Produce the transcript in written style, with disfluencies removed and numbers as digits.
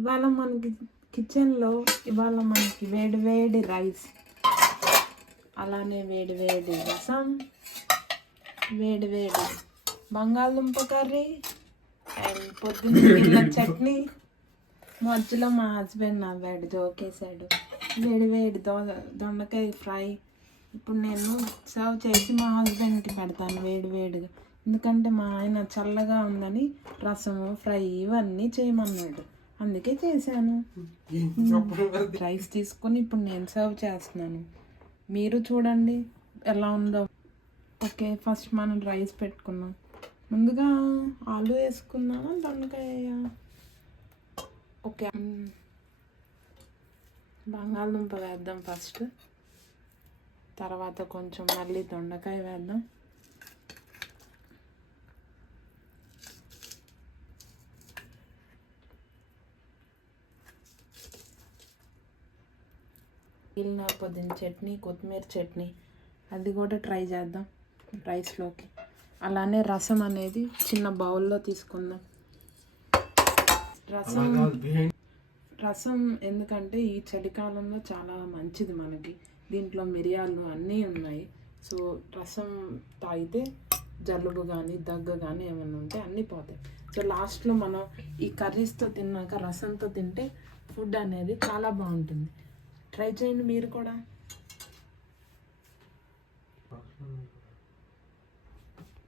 ఇవాళ మనకి కిచెన్లో మనకి వేడి వేడి రైస్, అలానే వేడి వేడి రసం, వేడి వేడి బంగాళదుంప కర్రీ అండ్ పొద్దున్న చట్నీ. మధ్యలో మా హస్బెండ్ నవ్వాడు, జోకేశాడు. వేడి వేడి దొండకాయ ఫ్రై. ఇప్పుడు నేను సర్వ్ చేసి మా హస్బెండ్కి పెడతాను వేడి వేడిగా, ఎందుకంటే మా ఆయన చల్లగా ఉందని రసము ఫ్రై ఇవన్నీ చేయమన్నాడు, అందుకే చేశాను. రైస్ తీసుకొని ఇప్పుడు నేను సర్వ్ చేస్తున్నాను, మీరు చూడండి ఎలా ఉందో. ఓకే, ఫస్ట్ మనం రైస్ పెట్టుకున్నాం. ముందుగా ఆలు వేసుకున్నామా దొండకాయ? ఓకే, బంగాళదుంప వేద్దాం ఫస్ట్, తర్వాత కొంచెం మళ్ళీ దొండకాయ వేద్దాం. మిగిలిన పుదీనా చట్నీ, కొత్తిమీర చట్నీ అది కూడా ట్రై చేద్దాం రైస్లోకి. అలానే రసం అనేది చిన్న బౌల్లో తీసుకుందాం. రసం ఎందుకంటే ఈ చలికాలంలో చాలా మంచిది మనకి, దీంట్లో మిరియాలు అన్నీ ఉన్నాయి. సో రసం తాగితే జలుబు కానీ దగ్గు కానీ ఏమైనా ఉంటే అన్నీ పోతాయి. సో లాస్ట్లో మనం ఈ కర్రీస్తో తిన్నాక రసంతో తింటే ఫుడ్ అనేది చాలా బాగుంటుంది. ట్రై చేయండి మీరు కూడా.